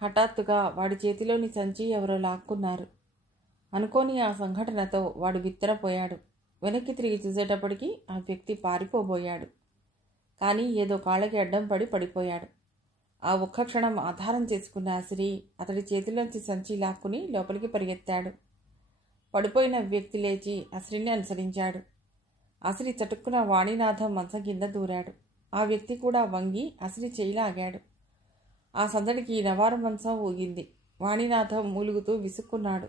హఠాత్తుగా వాడి చేతిలోని సంచి ఎవరో లాక్కున్నారు. అనుకోని ఆ సంఘటనతో వాడు బిత్తరపోయాడు. వెనక్కి తిరిగి చూసేటప్పటికి ఆ వ్యక్తి పారిపోబోయాడు. కానీ ఏదో కాళ్ళకి అడ్డం పడిపోయాడు. ఆ ఒక్క క్షణం ఆధారం చేసుకున్న అసిరి అతడి చేతిలోంచి సంచి లాక్కుని లోపలికి పరిగెత్తాడు. పడిపోయిన వ్యక్తి లేచి అసిరిని అనుసరించాడు. అసిరి చటుక్కున వాణినాథం మంచం కింద దూరాడు. ఆ వ్యక్తి కూడా వంగి అసిరి చేయి లాగాడు. ఆ సందడికి నవారు మంచం ఊగింది. వాణినాథం మూలుగుతూ విసుక్కున్నాడు.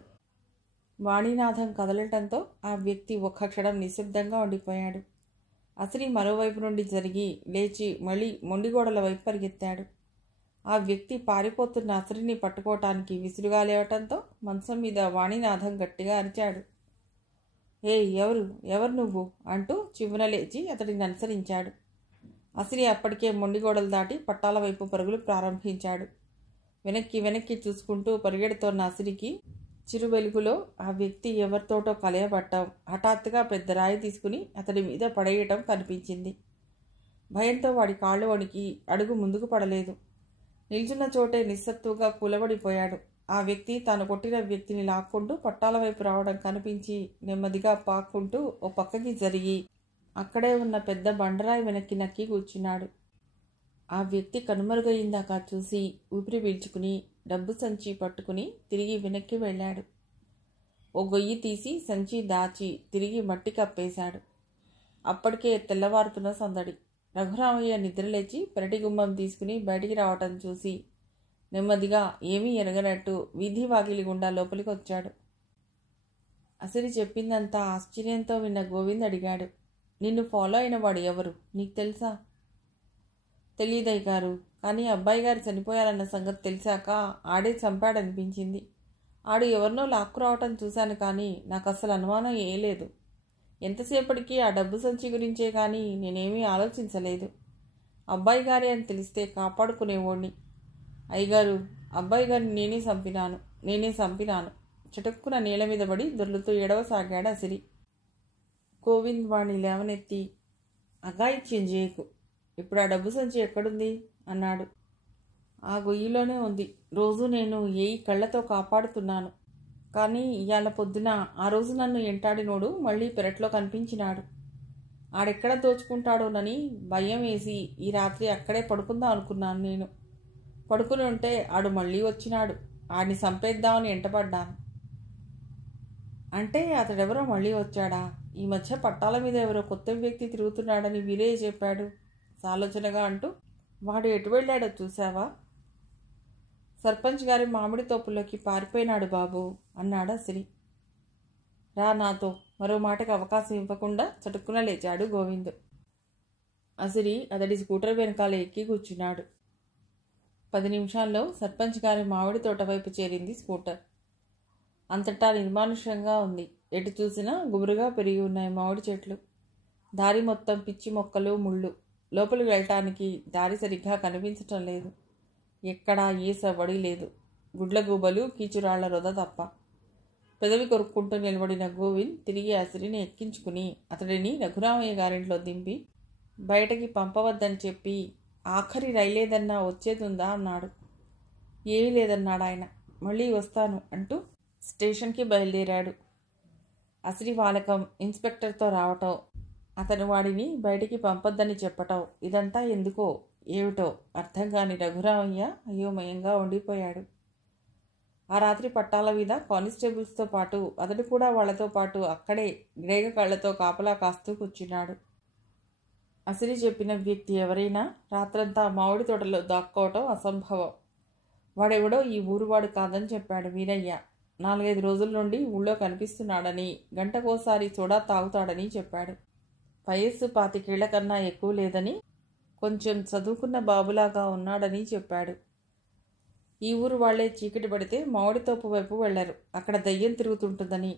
వాణినాథం కదలటంతో ఆ వ్యక్తి ఒక్క క్షణం నిశ్శబ్దంగా ఉండిపోయాడు. అసిరి మరోవైపు నుండి జరిగి లేచి మళ్ళీ మొండిగోడల వైపు పరిగెత్తాడు. ఆ వ్యక్తి పారిపోతున్న అసిరిని పట్టుకోవటానికి విసురుగా లేవటంతో మంచం మీద వాణినాథం గట్టిగా అరిచాడు. ఎవరు నువ్వు అంటూ చివ్వున లేచి అతడిని అనుసరించాడు. అసిరి అప్పటికే మొండిగోడలు దాటి పట్టాల వైపు పరుగులు ప్రారంభించాడు. వెనక్కి చూసుకుంటూ పరిగెడుతోన్న అసిరికి చిరు వెలుగులో ఆ వ్యక్తి ఎవరితోటో కలయబట్టం, హఠాత్తుగా పెద్ద రాయి తీసుకుని అతడి మీద పడేయటం కనిపించింది. భయంతో వాడి కాళ్ళు వణికి అడుగు ముందుకు పడలేదు. నిల్చున్న చోటే నిస్సత్తుగా కూలబడిపోయాడు. ఆ వ్యక్తి తాను కొట్టిన వ్యక్తిని లాక్కుంటూ పట్టాల వైపు రావడం కనిపించి నెమ్మదిగా పాక్కుంటూ ఓ పక్కకి జరిగి అక్కడే ఉన్న పెద్ద బండరాయి వెనక్కి నక్కి కూర్చున్నాడు. ఆ వ్యక్తి కనుమరుగయిందాకా చూసి ఊపిరి పీల్చుకుని డబ్బు సంచి పట్టుకుని తిరిగి వెనక్కి వెళ్ళాడు. ఓ గొయ్యి తీసి సంచి దాచి తిరిగి మట్టి కప్పేశాడు. అప్పటికే తెల్లవారుతున్న సందడి. రఘురామయ్య నిద్రలేచి పెరటి గుమ్మం తీసుకుని బయటికి రావటం చూసి నెమ్మదిగా ఏమీ ఎరగనట్టు వీధి వాకిలి గుండా లోపలికి వచ్చాడు. అసిరి చెప్పిందంతా ఆశ్చర్యంతో విన్న గోవింద్ అడిగాడు. నిన్ను ఫాలో అయిన వాడు ఎవరు, నీకు తెలుసా? తెలీదయ్య గారు, కానీ అబ్బాయి గారు చనిపోయారన్న సంగతి తెలిసాక ఆడే చంపాడనిపించింది. ఆడు ఎవరినో లాక్కురావటం చూశాను, కానీ నాకు అసలు అనుమానం ఏ లేదు. ఎంతసేపటికి ఆ డబ్బు సంచి గురించే కానీ నేనేమీ ఆలోచించలేదు. అబ్బాయి గారి అని తెలిస్తే కాపాడుకునేవాడిని. అయ్యగారు, అబ్బాయి గారిని నేనే చంపినాను చటుక్కున నేల మీద పడి దొర్లుతూ ఏడవసాగాడు అసిరి. గోవింద్ వాణ్ణి లేవనెత్తి, అఘాయిత్యం చేయకు, ఇప్పుడు ఆ డబ్బు సంచి ఎక్కడుంది అన్నాడు. ఆ గొయ్యిలోనే ఉంది. రోజు నేను ఏయి కళ్ళతో కాపాడుతున్నాను. కానీ ఇవాళ పొద్దున ఆ రోజు నన్ను ఎంటాడినోడు మళ్ళీ పెరట్లో కనిపించినాడు. ఆడెక్కడ దోచుకుంటాడోనని భయం వేసి ఈ రాత్రి అక్కడే పడుకుందాం అనుకున్నాను. నేను పడుకుని ఉంటే ఆడు మళ్ళీ వచ్చినాడు. ఆడిని చంపేద్దామని ఎంటపడ్డాను. అంటే అతడెవరో మళ్ళీ వచ్చాడా? ఈ మధ్య పట్టాల మీద ఎవరో కొత్త వ్యక్తి తిరుగుతున్నాడని వీరయ్య చెప్పాడు సాలోచనగా అంటూ. వాడు ఎటు వెళ్ళాడో చూసావా? సర్పంచ్ గారి మామిడి తోపుల్లోకి పారిపోయినాడు బాబు అన్నాడు అసిరి. రా నాతో, మరో మాటకు అవకాశం ఇవ్వకుండా చటుక్కున లేచాడు గోవింద్. అసిరి అతడి స్కూటర్ వెనకాల ఎక్కి కూర్చున్నాడు. 10 నిమిషాల్లో సర్పంచ్ గారి మామిడి తోట వైపు చేరింది స్కూటర్. అంతటా నిర్మానుష్యంగా ఉంది. ఎటు చూసినా గుబురుగా పెరిగి ఉన్నాయి మామిడి చెట్లు. దారి మొత్తం పిచ్చి మొక్కలు, ముళ్ళు. లోపలికి వెళ్ళటానికి దారి సరిగ్గా కనిపించటం లేదు. ఎక్కడా ఏ సవడి లేదు. గుడ్లగూబలు, కీచురాళ్ల రొద తప్ప. పెదవి కొరుక్కుంటూ నిలబడిన గోవింద్ తిరిగి అసిరిని ఎక్కించుకుని అతడిని రఘురామయ్య గారింట్లో దింపి బయటకి పంపవద్దని చెప్పి, ఆఖరి రైలేదన్నా వచ్చేదుందా అన్నాడు. ఏమీ లేదన్నాడు ఆయన. మళ్ళీ వస్తాను అంటూ స్టేషన్కి బయలుదేరాడు. అసిరి వాలకం ఇన్స్పెక్టర్తో రావటం, అతను వాడిని బయటికి పంపొద్దని చెప్పటం, ఇదంతా ఎందుకో ఏమిటో అర్థం కాని రఘురామయ్య అయోమయంగా ఉండిపోయాడు. ఆ రాత్రి పట్టాల మీద కానిస్టేబుల్స్తో పాటు అతడు కూడా వాళ్లతో పాటు అక్కడే గ్రేగ కళ్లతో కాపలా కాస్తూ కూర్చున్నాడు. అసిరి చెప్పిన వ్యక్తి ఎవరైనా రాత్రంతా మామిడి తోటలో దాక్కోవటం అసంభవం. వాడెవడో ఈ ఊరువాడు కాదని చెప్పాడు వీరయ్య. 4-5 రోజుల నుండి ఊళ్ళో కనిపిస్తున్నాడని, గంటకోసారి సోడా తాగుతాడని చెప్పాడు. వయస్సు 25 ఏళ్ల కన్నా ఎక్కువ లేదని, కొంచెం చదువుకున్న బాబులాగా ఉన్నాడని చెప్పాడు. ఈ ఊరు వాళ్లే చీకటి పడితే మామిడి తోపు వైపు వెళ్లరు, అక్కడ దయ్యం తిరుగుతుంటుందని,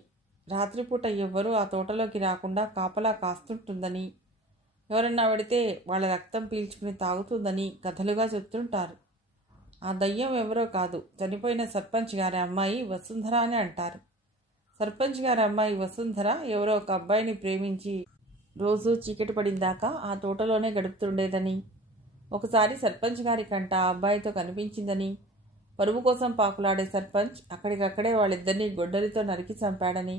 రాత్రిపూట ఎవ్వరూ ఆ తోటలోకి రాకుండా కాపలా కాస్తుంటుందని, ఎవరన్నా పెడితే వాళ్ళ రక్తం పీల్చుకుని తాగుతుందని కథలుగా చెప్తుంటారు. ఆ దయ్యం ఎవరో కాదు, చనిపోయిన సర్పంచ్ గారి అమ్మాయి వసుంధర అని అంటారు. సర్పంచ్ గారి అమ్మాయి వసుంధర ఎవరో ఒక అబ్బాయిని ప్రేమించి రోజు చీకటి పడిందాకా ఆ తోటలోనే గడుపుతుండేదని, ఒకసారి సర్పంచ్ గారి కంట ఆ అబ్బాయితో కనిపించిందని, పరువు కోసం పాకులాడే సర్పంచ్ అక్కడికక్కడే వాళ్ళిద్దరినీ గొడ్డలితో నరికి చంపాడని,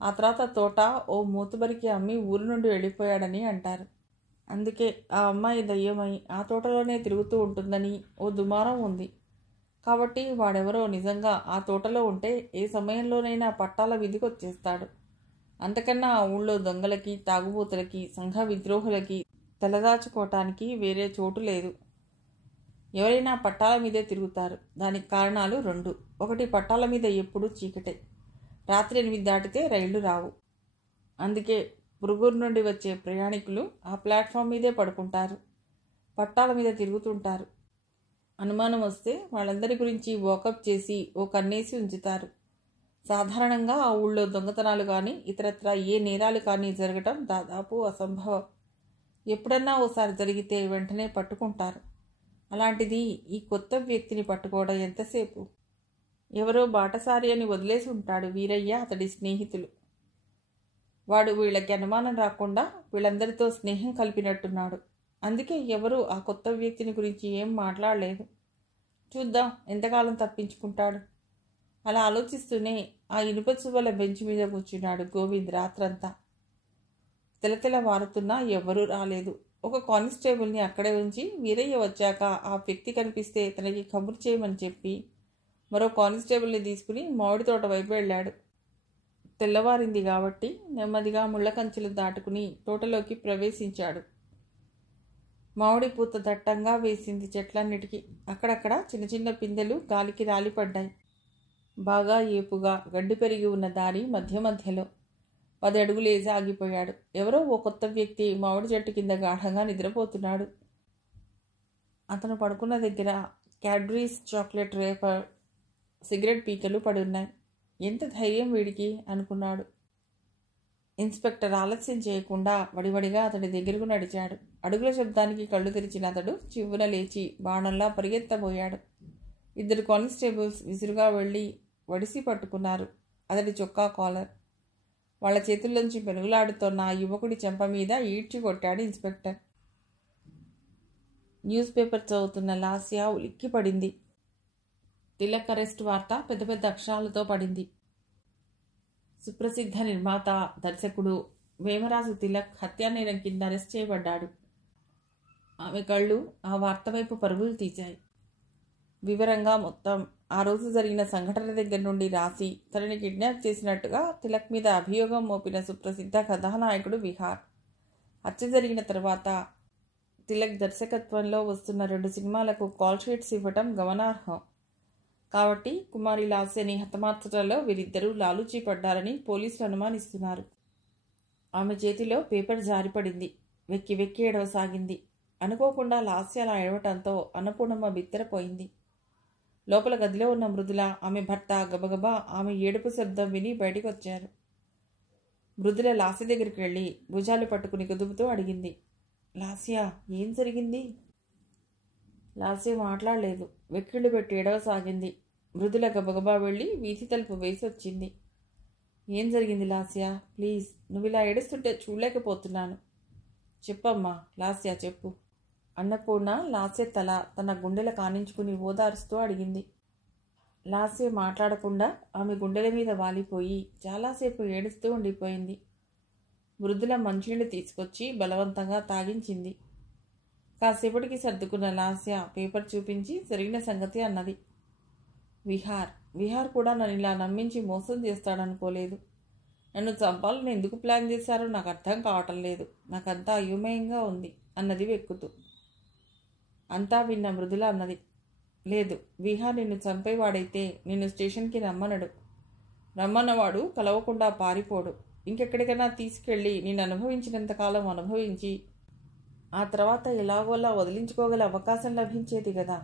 ఆ తర్వాత తోట ఓ మూతుబరికి అమ్మి ఊరు నుండి వెళ్ళిపోయాడని అంటారు. అందుకే ఆ అమ్మాయి దయ్యమై ఆ తోటలోనే తిరుగుతూ ఉంటుందని ఓ దుమారం ఉంది. కాబట్టి వాడెవరో నిజంగా ఆ తోటలో ఉంటే ఏ సమయంలోనైనా పట్టాల విధికి వచ్చేస్తాడు. అంతకన్నా ఆ ఊళ్ళో దొంగలకి, తాగుబోతులకి, సంఘ విద్రోహులకి తలదాచుకోవటానికి వేరే చోటు లేదు. ఎవరైనా పట్టాల మీదే తిరుగుతారు. దానికి కారణాలు రెండు. ఒకటి, పట్టాల మీద ఎప్పుడూ చీకటే. రాత్రి 8 దాటితే రైళ్లు రావు. అందుకే పురుగురు నుండి వచ్చే ప్రయాణికులు ఆ ప్లాట్ఫామ్ మీదే పడుకుంటారు, పట్టాల మీద తిరుగుతుంటారు. అనుమానం వస్తే వాళ్ళందరి గురించి వాకప్ చేసి ఓ కన్నేసి ఉంచుతారు. సాధారణంగా ఆ ఊళ్ళో దొంగతనాలు కానీ ఇతరత్రా ఏ నేరాలు కానీ జరగటం దాదాపు అసంభవం. ఎప్పుడన్నా ఓసారి జరిగితే వెంటనే పట్టుకుంటారు. అలాంటిది ఈ కొత్త వ్యక్తిని పట్టుకోవడం ఎంతసేపు? ఎవరో బాటసారి అని వదిలేసి ఉంటాడు వీరయ్య, అతడి స్నేహితులు. వాడు వీళ్ళకి అనుమానం రాకుండా వీళ్ళందరితో స్నేహం కలిపినట్టున్నాడు. అందుకే ఎవరూ ఆ కొత్త వ్యక్తిని గురించి ఏం మాట్లాడలేదు. చూద్దాం ఎంతకాలం తప్పించుకుంటాడు. అలా ఆలోచిస్తూనే ఆ ఇనుప చువ్వల బెంచ్ మీద కూర్చున్నాడు గోవింద్ రాత్రంతా. తెలతెల వారుతున్నా ఎవ్వరూ రాలేదు. ఒక కానిస్టేబుల్ని అక్కడే ఉంచి వీరయ్య వచ్చాక ఆ వ్యక్తి కనిపిస్తే తనకి కబురు చేయమని చెప్పి మరో కానిస్టేబుల్ని తీసుకుని మామిడి తోట వైపు వెళ్ళాడు. తెల్లవారింది కాబట్టి నెమ్మదిగా ముళ్ళ కంచెలు దాటుకుని తోటలోకి ప్రవేశించాడు. మామిడి పూత దట్టంగా వేసింది చెట్లన్నిటికీ. అక్కడక్కడ చిన్న చిన్న పిందెలు గాలికి రాలిపడ్డాయి. బాగా ఏపుగా గడ్డి పెరిగి ఉన్న దారి మధ్య మధ్యలో 10 అడుగులేసి ఆగిపోయాడు. ఎవరో ఓ కొత్త వ్యక్తి మామిడి చెట్టు కింద గాఢంగా నిద్రపోతున్నాడు. అతను పడుకున్న దగ్గర క్యాడ్బరీస్ చాక్లెట్ రేపర్, సిగరెట్ పీకలు పడున్నాయి. ఎంత ధైర్యం వీడికి అనుకున్నాడు. ఇన్స్పెక్టర్ ఆలస్యం చేయకుండా వడివడిగా అతడి దగ్గరకు నడిచాడు. అడుగుల శబ్దానికి కళ్ళు తెరిచిన అతడు చివ్వున లేచి బాణంలా పరిగెత్తబోయాడు. 2 కానిస్టేబుల్స్ విసురుగా వెళ్ళి వడిసి పట్టుకున్నారు అతడి చొక్కా కాలర్. వాళ్ల చేతుల్లోంచి పెనుగులాడుతోన్న ఆ యువకుడి చెంప మీద ఈడ్చి కొట్టాడు ఇన్స్పెక్టర్. న్యూస్ పేపర్ చదువుతున్న లాస్య ఉలిక్కి పడింది. తిలక్ అరెస్ట్ వార్త పెద్ద పెద్ద అక్షరాలతో పడింది. సుప్రసిద్ధ నిర్మాత, దర్శకుడు వేమరాజు తిలక్ హత్యానేరం కింద అరెస్ట్ చేయబడ్డాడు. ఆమె కళ్ళు ఆ వార్త వైపు పరుగులు తీశాయి. వివరంగా మొత్తం ఆ రోజు జరిగిన సంఘటన దగ్గర నుండి రాసి తనని కిడ్నాప్ చేసినట్టుగా తిలక్ మీద అభియోగం మోపిన సుప్రసిద్ధ కథానాయకుడు విహార్. హత్య జరిగిన తర్వాత తిలక్ దర్శకత్వంలో వస్తున్న 2 సినిమాలకు కాల్ షీట్స్ ఇవ్వటం గమనార్హం. కాబట్టి కుమారి లాస్యని హతమార్చడంలో వీరిద్దరూ లాలూచీ పడ్డారని పోలీసులు అనుమానిస్తున్నారు. ఆమె చేతిలో పేపర్ జారిపడింది. వెక్కి వెక్కి ఏడవసాగింది. అనుకోకుండా లాస్య అలా ఏడవటంతో అన్నపూర్ణమ్మ బిత్తరపోయింది. లోపల గదిలో ఉన్న మృదుల, ఆమె భర్త గబగబా ఆమె ఏడుపు శబ్దం విని బయటికి వచ్చారు. మృదుల లాస్య దగ్గరికి వెళ్ళి భుజాలు పట్టుకుని కుదుపుతూ అడిగింది, లాస్య ఏం జరిగింది? లాస్య మాట్లాడలేదు. వెక్కిళ్ళు పెట్టి ఏడవసాగింది. మృదుల గబగబా వెళ్ళి వీధి తలుపు వేసి వచ్చింది. ఏం జరిగింది లాస్య? ప్లీజ్, నువ్వు ఇలా ఏడుస్తుంటే చూడలేకపోతున్నాను. చెప్పమ్మా లాస్య, చెప్పు. అన్నపూర్ణ లాస్య తల తన గుండెల కానించుకుని ఓదారుస్తూ అడిగింది. లాస్య మాట్లాడకుండా ఆమె గుండెల మీద వాలిపోయి చాలాసేపు ఏడుస్తూ ఉండిపోయింది. మృదుల మంచినీళ్ళు తీసుకొచ్చి బలవంతంగా తాగించింది. కాసేపటికి సర్దుకున్న లాస్య పేపర్ చూపించి జరిగిన సంగతి అన్నది. విహార్ కూడా నన్ను ఇలా నమ్మించి మోసం చేస్తాడనుకోలేదు. నన్ను చంపాలని ఎందుకు ప్లాన్ చేశారో నాకు అర్థం కావటం లేదు. నాకంతా అయోమయంగా ఉంది అన్నది వెక్కుతూ. అంతా విన్న మృదుల అన్నది, లేదు, విహార్ నిన్ను చంపేవాడైతే నిన్ను స్టేషన్కి రమ్మనడు. రమ్మన్నవాడు కలవకుండా పారిపోడు. ఇంకెక్కడికైనా తీసుకెళ్ళి నేను అనుభవించినంతకాలం అనుభవించి ఆ తర్వాత ఎలాగోలా వదిలించుకోగల అవకాశం లభించేది కదా.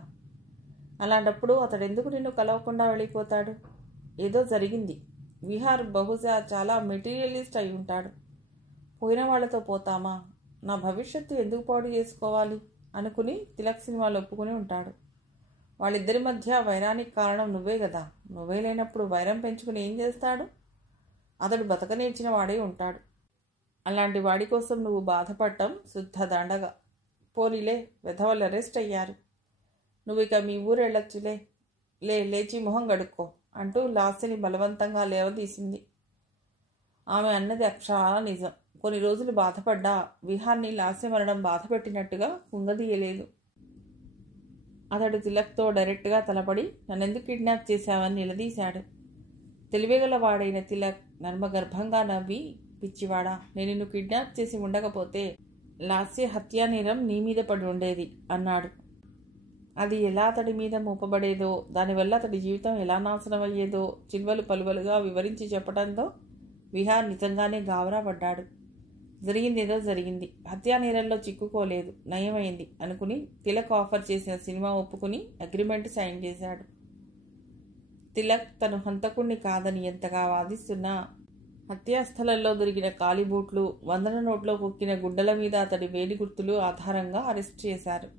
అలాంటప్పుడు అతడెందుకు నిన్ను కలవకుండా వెళ్ళిపోతాడు? ఏదో జరిగింది. విహార్ బహుశా చాలా మెటీరియలిస్ట్ అయి ఉంటాడు. పోయిన వాళ్లతో పోతామా? నా భవిష్యత్తు ఎందుకు పాడు చేసుకోవాలి అనుకుని తిలక్ సినిమాలు ఒప్పుకుని ఉంటాడు. వాళ్ళిద్దరి మధ్య వైరానికి కారణం నువ్వే కదా. నువ్వే లేనప్పుడు వైరం పెంచుకుని ఏం చేస్తాడు? అతడు బతకనేర్చిన వాడే ఉంటాడు. అలాంటి వాడి కోసం నువ్వు బాధపడటం శుద్ధ దండగ. పోనీలే, వెధవలు అరెస్ట్ అయ్యారు. నువ్వు ఇక మీ ఊరు వెళ్ళొచ్చులే. లేచి మొహం గడుక్కో అంటూ లాస్యని బలవంతంగా లేవదీసింది. ఆమె అన్నది అక్షరాల నిజం. కొన్ని రోజులు బాధపడ్డా విహార్ని లాస్య మరణం బాధపెట్టినట్టుగా కుంగదీయలేదు. అతడు తిలక్తో డైరెక్ట్గా తలపడి నన్నెందుకు కిడ్నాప్ చేశావని నిలదీశాడు. తెలివిగలవాడైన తిలక్ నర్మగర్భంగా నవ్వి, పిచ్చివాడా, నేను నిన్ను కిడ్నాప్ చేసి ఉండకపోతే లాస్య హత్యా నేరం నీ మీద పడి ఉండేది అన్నాడు. అది ఎలా అతడి మీద మోపబడేదో, దానివల్ల అతడి జీవితం ఎలా నాశనం అయ్యేదో చిల్వలు పలువలుగా వివరించి చెప్పడంతో విహార్ నిజంగానే గాబరా పడ్డాడు. జరిగిందేదో జరిగింది, హత్యా నేరంలో చిక్కుకోలేదు, నయమైంది అనుకుని తిలక్ ఆఫర్ చేసిన సినిమా ఒప్పుకుని అగ్రిమెంట్ సైన్ చేశాడు. తిలక్ తను హంతకుణ్ణి కాదని ఎంతగా వాదిస్తున్నా హత్యాస్థలంలో దొరికిన కాలిబూట్లు, 100 నోట్లో కొక్కిన గుడ్డల మీద అతడి వేలి గుర్తులు ఆధారంగా అరెస్ట్ చేశారు.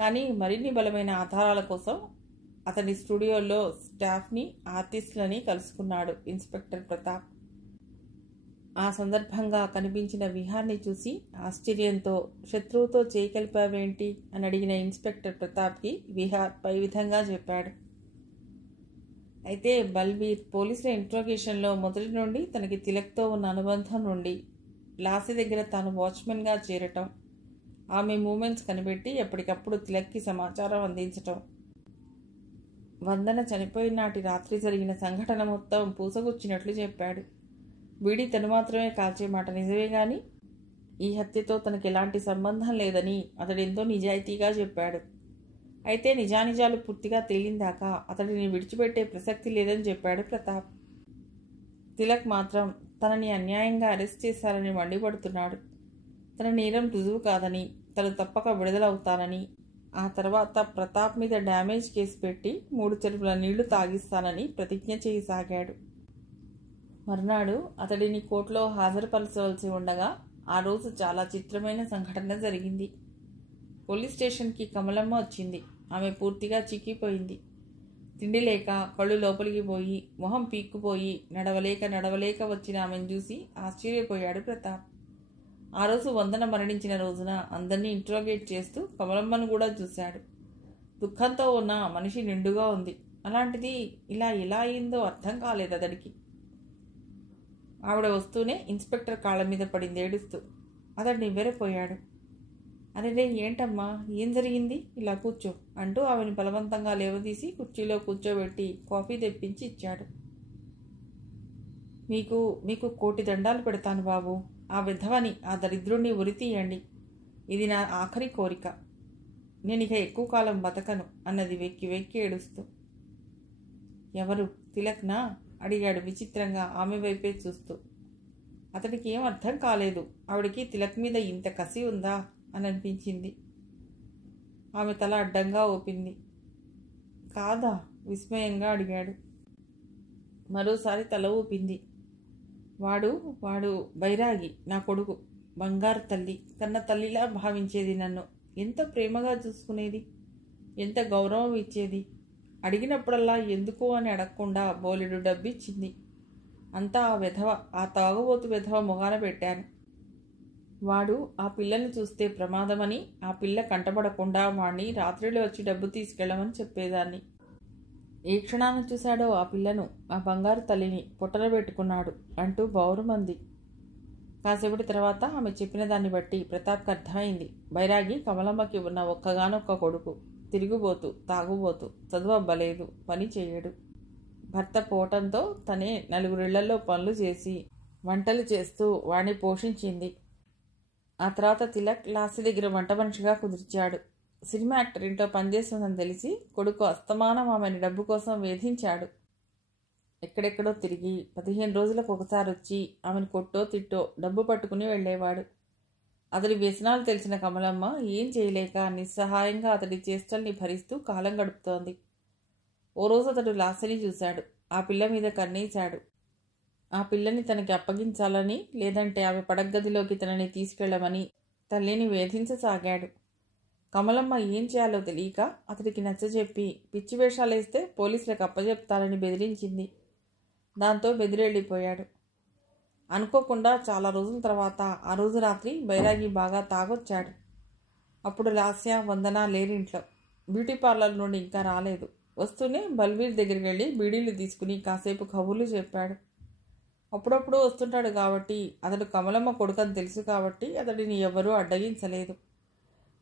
కానీ మరిన్ని బలమైన ఆధారాల కోసం అతని స్టూడియోలో స్టాఫ్ని, ఆర్టిస్టులని కలుసుకున్నాడు ఇన్స్పెక్టర్ ప్రతాప్. ఆ సందర్భంగా కనిపించిన విహార్ని చూసి ఆశ్చర్యంతో, శత్రువుతో చేయి కలిపావేంటి అని అడిగిన ఇన్స్పెక్టర్ ప్రతాప్కి విహార్ పై విధంగా చెప్పాడు. అయితే బల్బీర్ పోలీసుల ఇంట్రోగేషన్లో మొదటి నుండి తనకి తిలక్తో ఉన్న అనుబంధం నుండి లాస్య దగ్గర తాను వాచ్మెన్గా చేరటం, ఆమె మూమెంట్స్ కనిపెట్టి ఎప్పటికప్పుడు తిలక్కి సమాచారం అందించటం, వందన చనిపోయిన నాటి రాత్రి జరిగిన సంఘటన మొత్తం పూసగుచ్చినట్లు చెప్పాడు. వీడి తను మాత్రమే కాల్చే మాట నిజమే గాని ఈ హత్యతో తనకు ఎలాంటి సంబంధం లేదని అతడెంతో నిజాయితీగా చెప్పాడు. అయితే నిజానిజాలు పూర్తిగా తేలిందాకా అతడిని విడిచిపెట్టే ప్రసక్తి లేదని చెప్పాడు ప్రతాప్. తిలక్ మాత్రం తనని అన్యాయంగా అరెస్ట్ చేశారని మండిపడుతున్నాడు. తన నేరం రుజువు కాదని, తను తప్పక విడుదలవుతానని, ఆ తర్వాత ప్రతాప్ మీద డ్యామేజ్ కేసు పెట్టి 3 చెరువుల నీళ్లు తాగిస్తానని ప్రతిజ్ఞ చేయసాగాడు. మర్నాడు అతడిని కోర్టులో హాజరుపరచవలసి ఉండగా ఆ రోజు చాలా చిత్రమైన సంఘటన జరిగింది. పోలీస్ స్టేషన్కి కమలమ్మ వచ్చింది. ఆమె పూర్తిగా చిక్కిపోయింది. తిండి లేక కళ్ళు లోపలికి పోయి, మొహం పీక్కుపోయి నడవలేక వచ్చిన ఆమెను చూసి ఆశ్చర్యపోయాడు ప్రతాప్. ఆ రోజు వందన మరణించిన రోజున అందరినీ ఇంట్రోగేట్ చేస్తూ కమలమ్మను కూడా చూశాడు. దుఃఖంతో ఉన్న మనిషి నిండుగా ఉంది. అలాంటిది ఇలా ఎలా అయిందో అర్థం కాలేదు అతడికి. ఆవిడ వస్తూనే ఇన్స్పెక్టర్ కాళ్ళ మీద పడింది ఏడుస్తూ. అతడు నివ్వెరపోయాడు. అరే ఏంటమ్మా, ఏం జరిగింది, ఇలా కూర్చో అంటూ ఆమెను బలవంతంగా లేవదీసి కుర్చీలో కూర్చోబెట్టి కాఫీ తెప్పించి ఇచ్చాడు. మీకు 1,000,000 దండాలు పెడతాను బాబు. ఆ విధవని, ఆ దరిద్రుణ్ణి ఉరితీయండి. ఇది నా ఆఖరి కోరిక. నేనిక ఎక్కువ కాలం బతకను అన్నది వెక్కి ఏడుస్తూ. ఎవరు, తిలక్నా అడిగాడు విచిత్రంగా ఆమె వైపే చూస్తూ. అతడికి ఏం అర్థం కాలేదు. ఆవిడికి తిలక్ మీద ఇంత కసి ఉందా అని అనిపించింది. ఆమె తల అడ్డంగా ఊపింది. కాదా విస్మయంగా అడిగాడు. మరోసారి తల ఊపింది. వాడు బైరాగి, నా కొడుకు, బంగారు తల్లి, కన్న తల్లిలా భావించేది నన్ను. ఎంత ప్రేమగా చూసుకునేది, ఎంత గౌరవం ఇచ్చేది. అడిగినప్పుడల్లా ఎందుకు అని అడగకుండా బోలెడు డబ్బిచ్చింది. అంతా ఆ విధవ, ఆ తాగుబోతు విధవ మొగాన పెట్టాను. వాడు ఆ పిల్లని చూస్తే ప్రమాదమని, ఆ పిల్ల కంటపడకుండా వాణ్ణి రాత్రిలో వచ్చి డబ్బు తీసుకెళ్ళమని చెప్పేదాన్ని. ఏ క్షణాన్ని చూశాడో ఆ పిల్లను, ఆ బంగారు తల్లిని పొట్టలో పెట్టుకున్నాడు అంటూ బౌరుమంది. కాసేపటి తర్వాత ఆమె చెప్పిన దాన్ని బట్టి ప్రతాప్కి అర్థమైంది. బైరాగి కమలమ్మకి ఉన్న ఒక్కగానొక్క కొడుకు, తిరుగుబోతు, తాగుబోతు, చదువబ్బలేదు, పని చేయడు. భర్త పోవటంతో తనే 4 ఇళ్లలో పనులు చేసి వంటలు చేస్తూ వాణ్ణి పోషించింది. ఆ తర్వాత తిలక్ లాస్య దగ్గర వంట మనిషిగా కుదిర్చాడు. సినిమా యాక్టర్ ఇంట్లో పనిచేస్తుందని తెలిసి కొడుకు అస్తమానం ఆమెను డబ్బు కోసం వేధించాడు. ఎక్కడెక్కడో తిరిగి 15 రోజులకు ఒకసారి వచ్చి ఆమెను కొట్టో తిట్టో డబ్బు పట్టుకుని వెళ్ళేవాడు. అతడి వ్యసనాలు తెలిసిన కమలమ్మ ఏం చేయలేక నిస్సహాయంగా అతడి చేష్టల్ని భరిస్తూ కాలం గడుపుతోంది. ఓ రోజు అతడు లాస్యని చూశాడు. ఆ పిల్ల మీద కన్నేశాడు. ఆ పిల్లని తనకి అప్పగించాలని, లేదంటే ఆమె పడగదిలోకి తనని తీసుకెళ్లమని తల్లిని వేధించసాగాడు. కమలమ్మ ఏం చేయాలో తెలియక అతడికి నచ్చజెప్పి పిచ్చి వేషాలేస్తే పోలీసులకు అప్పజెప్తాలని బెదిరించింది. దాంతో బెదిరెళ్ళిపోయాడు. అనుకోకుండా చాలా రోజుల తర్వాత ఆ రోజు రాత్రి బైరాగి బాగా తాగొచ్చాడు. అప్పుడు లాస్య, వందన లేరింట్లో. బ్యూటీ పార్లర్ నుండి ఇంకా రాలేదు. వస్తూనే బల్వీర్ దగ్గరికి వెళ్ళి బీడీలు తీసుకుని కాసేపు కబుర్లు చెప్పాడు. అప్పుడప్పుడు వస్తుంటాడు కాబట్టి, అతడు కమలమ్మ కొడుకని తెలుసు కాబట్టి అతడిని ఎవరూ అడ్డగించలేదు.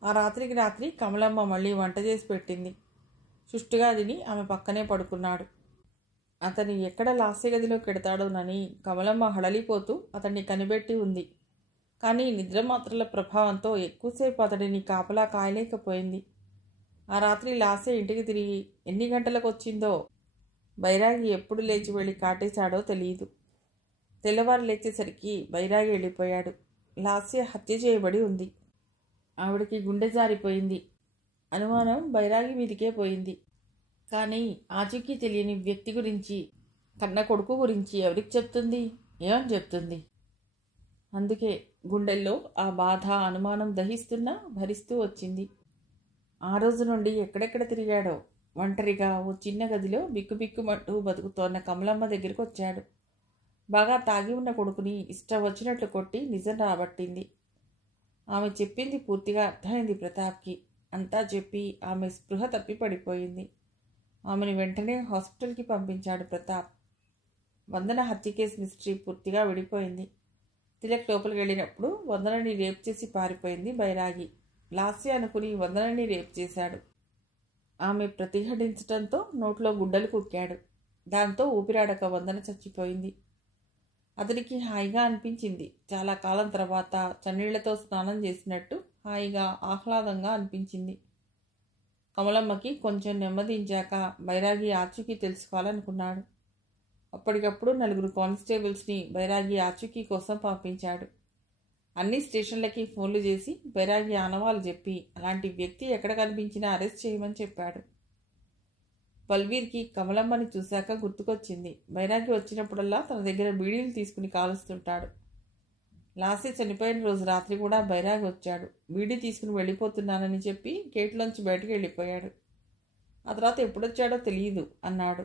ఆ రాత్రికి రాత్రి కమలమ్మ మళ్ళీ వంట చేసి పెట్టింది. సుష్టుగా తిని ఆమె పక్కనే పడుకున్నాడు. అతన్ని ఎక్కడ లాస్య గదిలోకి ఎడతాడోనని కమలమ్మ హడలిపోతూ అతన్ని కనిపెట్టి ఉంది. కానీ నిద్రమాత్రల ప్రభావంతో ఎక్కువసేపు అతడిని కాపలా కాయలేకపోయింది. ఆ రాత్రి లాస్య ఇంటికి తిరిగి ఎన్ని గంటలకు వచ్చిందో, బైరాగి ఎప్పుడు లేచి వెళ్ళి కాటేశాడో తెలియదు. తెల్లవారు లేచేసరికి బైరాగి వెళ్ళిపోయాడు. లాస్య హత్య చేయబడి ఉంది. ఆవిడకి గుండె జారిపోయింది. అనుమానం బైరాగి మీదికే పోయింది. కానీ ఆచూకీ తెలియని వ్యక్తి గురించి, కన్న కొడుకు గురించి ఎవరికి చెప్తుంది? ఏమని చెప్తుంది? అందుకే గుండెల్లో ఆ బాధ, అనుమానం దహిస్తున్నా భరిస్తూ వచ్చింది. ఆ రోజు నుండి ఎక్కడెక్కడ తిరిగాడో. ఒంటరిగా ఓ చిన్న గదిలో బిక్కుబిక్కుమంటూ బతుకుతోన్న కమలమ్మ దగ్గరికి వచ్చాడు. బాగా తాగి ఉన్న కొడుకుని ఇష్టం వచ్చినట్లు కొట్టి నిజం రాబట్టింది. ఆమె చెప్పింది పూర్తిగా అర్థమైంది ప్రతాప్కి. అంతా చెప్పి ఆమె స్పృహ తప్పి పడిపోయింది. ఆమెను వెంటనే హాస్పిటల్కి పంపించాడు ప్రతాప్. వందన హత్య కేసు మిస్టరీ పూర్తిగా విడిపోయింది. తిలక్ లోపలికి వెళ్ళినప్పుడు వందనని రేప్ చేసి పారిపోయింది బైరాగి. లాస్య అనుకుని వందనని రేప్ చేశాడు. ఆమె ప్రతిఘటించడంతో నోట్లో గుడ్డలు కుక్కాడు. దాంతో ఊపిరాడక వందన చచ్చిపోయింది. అతనికి హాయిగా అనిపించింది. చాలా కాలం తర్వాత చన్నీళ్లతో స్నానం చేసినట్టు హాయిగా, ఆహ్లాదంగా అనిపించింది. కమలమ్మకి కొంచెం నెమ్మదించాక బైరాగి ఆచూకీ తెలుసుకోవాలనుకున్నాడు. అప్పటికప్పుడు 4 కానిస్టేబుల్స్ని బైరాగి ఆచూకీ కోసం పంపించాడు. అన్ని స్టేషన్లకి ఫోన్లు చేసి బైరాగి ఆనవాలు చెప్పి అలాంటి వ్యక్తి ఎక్కడ కనిపించినా అరెస్ట్ చేయమని చెప్పాడు. బల్వీర్కి కమలమ్మని చూశాక గుర్తుకొచ్చింది. బైరాగి వచ్చినప్పుడల్లా తన దగ్గర బీడీలు తీసుకుని కాలుస్తుంటాడు. లాస్య చనిపోయిన రోజు రాత్రి కూడా బైరాగి వచ్చాడు. బీడీ తీసుకుని వెళ్ళిపోతున్నానని చెప్పి గేట్లోంచి బయటకు వెళ్ళిపోయాడు. ఆ తర్వాత ఎప్పుడొచ్చాడో తెలియదు అన్నాడు.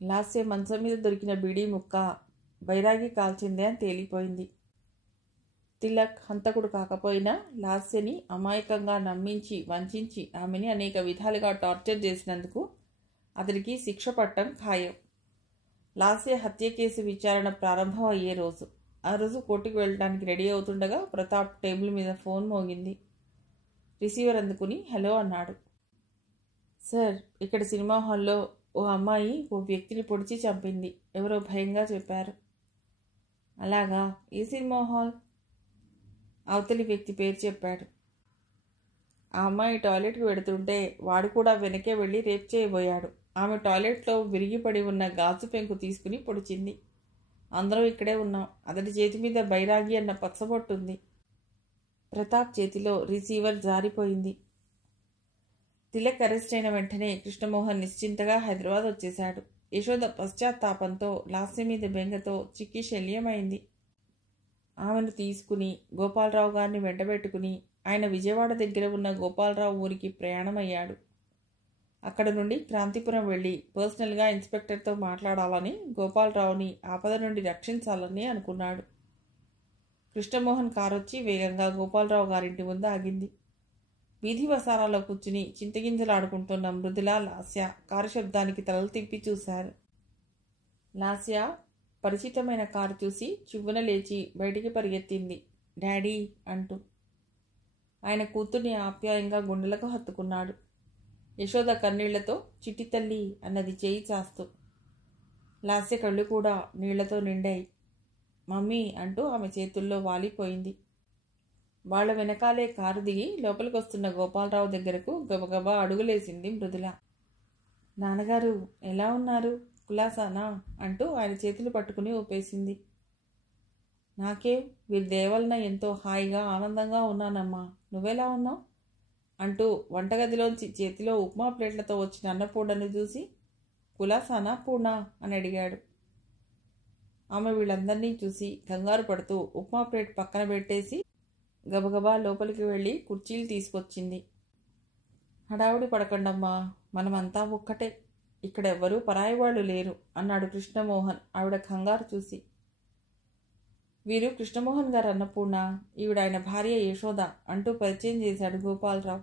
లాస్య మంచం మీద దొరికిన బీడీ ముక్క బైరాగి కాల్చిందే అని తేలిపోయింది. తిలక్ హంతకుడు కాకపోయినా లాస్యని అమాయకంగా నమ్మించి, వంచించి ఆమెని అనేక విధాలుగా టార్చర్ చేసినందుకు అతడికి శిక్ష పట్టడం ఖాయం. లాస్య హత్య కేసు విచారణ ప్రారంభం అయ్యే రోజు. ఆ రోజు కోర్టుకు వెళ్ళడానికి రెడీ అవుతుండగా ప్రతాప్ టేబుల్ మీద ఫోన్ మోగింది. రిసీవర్ అందుకుని హలో అన్నాడు. సార్, ఇక్కడ సినిమా హాల్లో ఓ అమ్మాయి ఓ వ్యక్తిని పొడిచి చంపింది. ఎవరో భయంగా చెప్పారు. అలాగా? ఏ సినిమా హాల్? అవతలి వ్యక్తి పేరు చెప్పాడు. ఆ అమ్మాయి టాయిలెట్కి వెడుతుంటే వాడు కూడా వెనకే వెళ్ళి రేప్ చేయబోయాడు. ఆమె టాయిలెట్లో విరిగిపడి ఉన్న గాజు పెంకు తీసుకుని పొడిచింది. అందరం ఇక్కడే ఉన్నాం. అతడి చేతి మీద బైరాగి అన్న పచ్చబొట్టుంది. ప్రతాప్ చేతిలో రిసీవర్ జారిపోయింది. తిలక్ అరెస్ట్ అయిన వెంటనే కృష్ణమోహన్ నిశ్చింతగా హైదరాబాద్ వచ్చేశాడు. యశోద పశ్చాత్తాపంతో, లాస్య మీద బెంగతో చిక్కి శల్యమైంది. ఆమెను తీసుకుని గోపాలరావు గారిని వెంటబెట్టుకుని ఆయన విజయవాడ దగ్గర ఉన్న గోపాలరావు ఊరికి ప్రయాణమయ్యాడు. అక్కడ నుండి క్రాంతిపురం వెళ్ళి పర్సనల్గా ఇన్స్పెక్టర్తో మాట్లాడాలని, గోపాలరావుని ఆపద నుండి రక్షించాలని అనుకున్నాడు. కృష్ణమోహన్ కారొచ్చి వేగంగా గోపాలరావు గారింటి ముందు ఆగింది. వీధి వసారాలో కూర్చుని చింతగింజలాడుకుంటున్న మృదుల, లాస్య కారు శబ్దానికి తలలు తిప్పి చూశారు. లాస్య పరిచితమైన కారు చూసి చివ్వున లేచి బయటికి పరిగెత్తింది. డాడీ అంటూ. ఆయన కూతుర్ని ఆప్యాయంగా గుండెలకు హత్తుకున్నాడు. యశోద కన్నీళ్లతో చిట్టి తల్లి అన్నది చేయి చాస్తూ. లాస్య కళ్ళు కూడా నీళ్లతో నిండాయి. మమ్మీ అంటూ ఆమె చేతుల్లో వాలిపోయింది. వాళ్ల వెనకాలే కారు దిగి లోపలికి వస్తున్న గోపాలరావు దగ్గరకు గబగబా అడుగులేసింది మృదుల. నాన్నగారు ఎలా ఉన్నారు? కులాసానా అంటూ ఆయన చేతులు పట్టుకుని ఊపేసింది. నాకేం, వీరి దేవలన ఎంతో హాయిగా ఆనందంగా ఉన్నానమ్మా. నువ్వెలా ఉన్నావు అంటూ వంటగదిలోంచి చేతిలో ఉప్మా ప్లేట్లతో వచ్చిన అన్నపూర్ణను చూసి కులాసానా పూర్ణ అని అడిగాడు. ఆమె వీళ్ళందరినీ చూసి కంగారు పడుతూ ఉప్మా ప్లేట్ పక్కన పెట్టేసి గబగబా లోపలికి వెళ్ళి కుర్చీలు తీసుకొచ్చింది. హడావుడి పడకండమ్మా, మనమంతా ఒక్కటే, ఇక్కడెవ్వరూ పరాయి వాళ్ళు లేరు అన్నాడు కృష్ణమోహన్ ఆవిడ కంగారు చూసి. వీరు కృష్ణమోహన్ గారు అన్నపూర్ణ, ఈవిడ ఆయన భార్య యశోద అంటూ పరిచయం చేశాడు గోపాలరావు.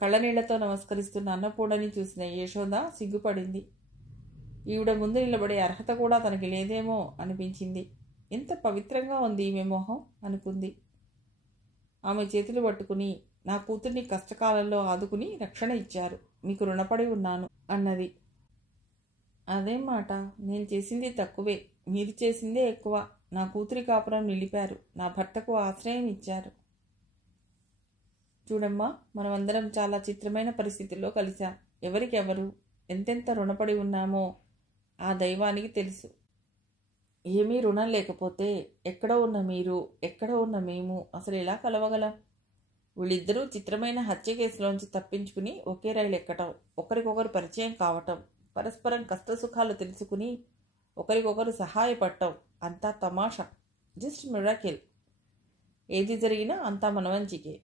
కళ్ళనీళ్లతో నమస్కరిస్తున్న అన్నపూర్ణని చూసిన యశోద సిగ్గుపడింది. ఈవిడ ముందు నిలబడే అర్హత కూడా తనకి లేదేమో అనిపించింది. ఎంత పవిత్రంగా ఉంది ఈమె మొహం అనుకుంది. ఆమె చేతులు పట్టుకుని, నా కూతుర్ని కష్టకాలంలో ఆదుకుని రక్షణ ఇచ్చారు, మీకు రుణపడి ఉన్నాను అన్నది. అదేం మాట, నేను చేసింది తక్కువే, మీరు చేసిందే ఎక్కువ. నా కూతురి కాపురం నిలిపారు, నా భర్తకు ఆశ్రయం ఇచ్చారు. చూడమ్మా, మనమందరం చాలా చిత్రమైన పరిస్థితుల్లో కలిశాం. ఎవరికెవరు ఎంతెంత రుణపడి ఉన్నామో ఆ దైవానికి తెలుసు. ఏమీ రుణం లేకపోతే ఎక్కడో ఉన్న మీరు, ఎక్కడో ఉన్న మేము అసలు ఎలా కలవగలం? వీళ్ళిద్దరూ చిత్రమైన హత్య కేసులోంచి తప్పించుకుని ఒకే రైలు ఎక్కటం, ఒకరికొకరు పరిచయం కావటం, పరస్పరం కష్టసుఖాలు తెలుసుకుని ఒకరికొకరు సహాయపడటం, అంతా తమాషా, జస్ట్ మిరాకిల్. ఏది జరిగినా అంతా మనవంచికే.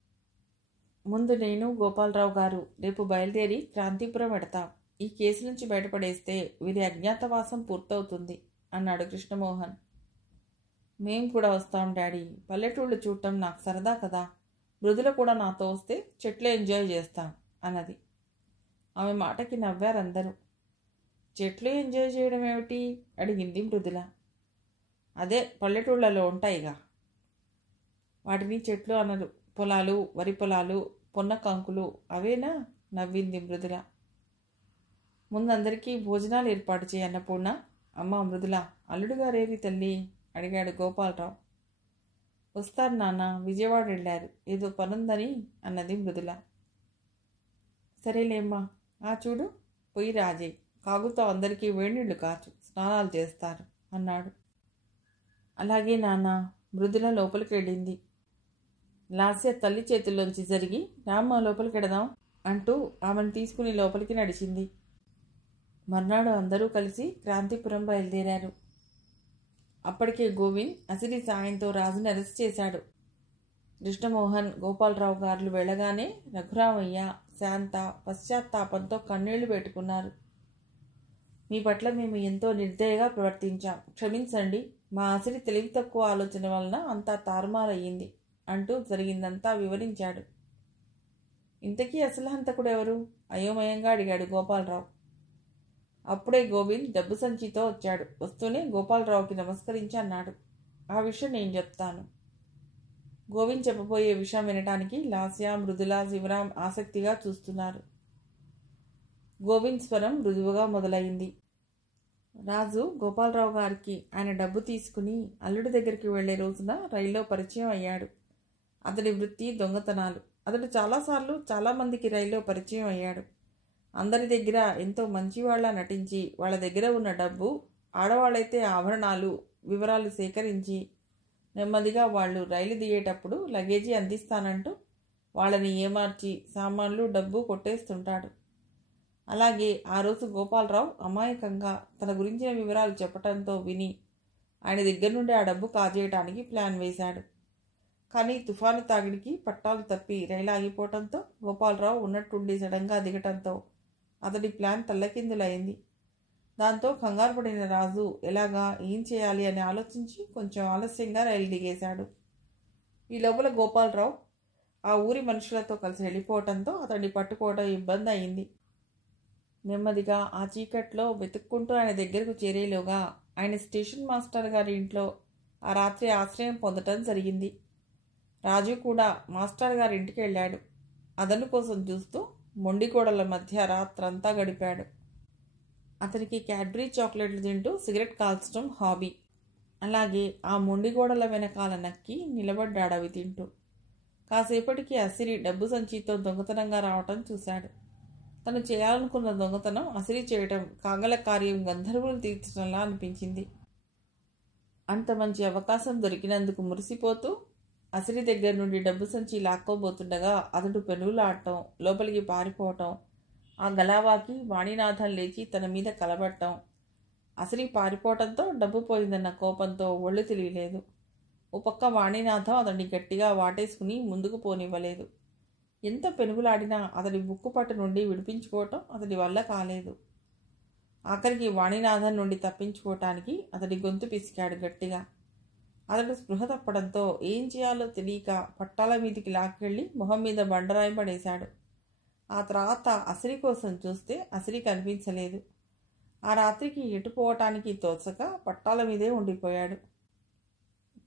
ముందు నేను, గోపాలరావు గారు రేపు బయలుదేరి క్రాంతిపురం పెడతాం. ఈ కేసు నుంచి బయటపడేస్తే వీరి అజ్ఞాతవాసం పూర్తవుతుంది అన్నాడు కృష్ణమోహన్. మేం కూడా వస్తాం డాడీ, పల్లెటూళ్ళు చూడటం నాకు సరదా కదా. మృదుల కూడా నాతో వస్తే చెట్లు ఎంజాయ్ చేస్తాం అన్నది. ఆమె మాటకి నవ్వారందరూ. చెట్లు ఎంజాయ్ చేయడం ఏమిటి అడిగింది మృదుల. అదే పల్లెటూళ్ళలో ఉంటాయిగా, వాటిని చెట్లు అనరు. పొలాలు, వరి పొలాలు, పొన్న కంకులు అవేనా నవ్వింది మృదుల. ముందందరికీ భోజనాలు ఏర్పాటు చేయి అన్నపూర్ణ. అమ్మ మృదుల, అల్లుడు గారేరి తల్లి అడిగాడు గోపాలరావు. వస్తారు నాన్న, విజయవాడ వెళ్ళారు, ఏదో పనుందని అన్నది మృదుల. సరేలేమ్మా, చూడు పొయ్యి రాజే, కాగుతో అందరికీ వేడినీళ్లు కాచు, స్నానాలు చేస్తారు అన్నాడు. అలాగే నాన్న. మృదుల లోపలికి వెళ్ళింది. లాస్య తల్లి చేతుల్లోంచి జరిగి రామ్మ లోపలికి వెడదాం అంటూ ఆమెను తీసుకుని లోపలికి నడిచింది. మర్నాడు అందరూ కలిసి క్రాంతిపురం బయలుదేరారు. అప్పటికే గోవింద్ అసిరి సాయంతో రాజుని అరెస్ట్ చేశాడు. కృష్ణమోహన్, గోపాలరావు గారు వెళ్ళగానే రఘురామయ్య, శాంత పశ్చాత్తాపంతో కన్నీళ్లు పెట్టుకున్నారు. మీ పట్ల మేము ఎంతో నిర్దయగా ప్రవర్తించాం, క్షమించండి. మా అసిరి తెలివి తక్కువ ఆలోచన వలన అంతా తారుమారయ్యింది అంటూ జరిగిందంతా వివరించాడు. ఇంతకీ అసలు హంతకుడెవరు అయోమయంగా అడిగాడు గోపాలరావు. అప్పుడే గోవింద్ డబ్బు సంచితో వచ్చాడు. వస్తూనే గోపాలరావుకి నమస్కరించి అన్నాడు, ఆ విషయం నేను చెప్తాను. గోవింద్ చెప్పబోయే విషయం వినటానికి లాస్య, మృదుల, శివరాం ఆసక్తిగా చూస్తున్నారు. గోవింద్ స్వరం మృదువుగా మొదలైంది. రాజు గోపాలరావు గారికి ఆయన డబ్బు తీసుకుని అల్లుడి దగ్గరికి వెళ్లే రోజున రైల్లో పరిచయం అయ్యాడు. అతడి వృత్తి దొంగతనాలు. అతడు చాలాసార్లు చాలామందికి రైల్లో పరిచయం అయ్యాడు. అందరి దగ్గర ఎంతో మంచివాళ్లా నటించి వాళ్ళ దగ్గర ఉన్న డబ్బు, ఆడవాళ్ళైతే ఆభరణాలు, వివరాలు సేకరించి నెమ్మదిగా వాళ్ళు రైలు దిగేటప్పుడు లగేజీ అందిస్తానంటూ వాళ్ళని ఏమార్చి సామాన్లు, డబ్బు కొట్టేస్తుంటాడు. అలాగే ఆ రోజు గోపాలరావు అమాయకంగా తన గురించిన వివరాలు చెప్పడంతో విని ఆయన దగ్గర నుండి ఆ డబ్బు కాజేయటానికి ప్లాన్ వేశాడు. కానీ తుఫాను తాగిడికి పట్టాలు తప్పి రైలు ఆగిపోవడంతో గోపాలరావు ఉన్నట్టుండి సడన్గా దిగటంతో అతడి ప్లాన్ తల్లకిందులైంది. దాంతో కంగారు పడిన రాజు ఎలాగా, ఏం చేయాలి అని ఆలోచించి కొంచెం ఆలస్యంగా రైలు దిగేశాడు. ఈ లోపల గోపాలరావు ఆ ఊరి మనుషులతో కలిసి వెళ్ళిపోవడంతో అతన్ని పట్టుకోవడం ఇబ్బంది అయింది. నెమ్మదిగా ఆ చీకట్లో వెతుక్కుంటూ ఆయన దగ్గరకు చేరేలోగా ఆయన స్టేషన్ మాస్టర్ గారి ఇంట్లో ఆ రాత్రి ఆశ్రయం పొందటం జరిగింది. రాజు కూడా మాస్టర్ గారి ఇంటికి వెళ్ళాడు. అదను కోసం చూస్తూ మొండిగోడల మధ్య రాత్రంతా గడిపాడు. అతనికి క్యాడ్బరీ చాక్లెట్లు తింటూ సిగరెట్ కాల్చడం హాబీ. అలాగే ఆ మొండిగోడల వెనకాల నక్కి నిలబడ్డాడు అవి తింటూ. కాసేపటికి అసిరి డబ్బు సంచితో దొంగతనంగా రావటం చూశాడు. తను చేయాలనుకున్న దొంగతనం అసిరి చేయటం కాగల కార్యం గంధర్వులు తీర్చడంలా అనిపించింది. అంత మంచి అవకాశం దొరికినందుకు మురిసిపోతూ అసిరి దగ్గర నుండి డబ్బు సంచి లాక్కోబోతుండగా అతడు పెనుగులాడటం, లోపలికి పారిపోవటం, ఆ గలావాకి వాణినాథం లేచి తన మీద కలబట్టం. అసిరి పారిపోవటంతో డబ్బు పోయిందన్న కోపంతో ఒళ్ళు తెలియలేదు. ఓ పక్క వాణినాథం అతన్ని గట్టిగా వాటేసుకుని ముందుకు పోనివ్వలేదు. ఎంత పెనుగులాడినా అతడి బుక్కుపట్టు నుండి విడిపించుకోవటం అతడి వల్ల కాలేదు. ఆఖరికి వాణినాథం నుండి తప్పించుకోవటానికి అతడి గొంతు పిసికాడు గట్టిగా. అతడు స్పృహ తప్పడంతో ఏం చేయాలో తెలియక పట్టాల మీదికి లాక్కెళ్ళి మొహం మీద బండరాయి పడేశాడు. ఆ తర్వాత అసిరి కోసం చూస్తే అసిరి కనిపించలేదు. ఆ రాత్రికి ఎటు పోవటానికి తోచక పట్టాల మీదే ఉండిపోయాడు.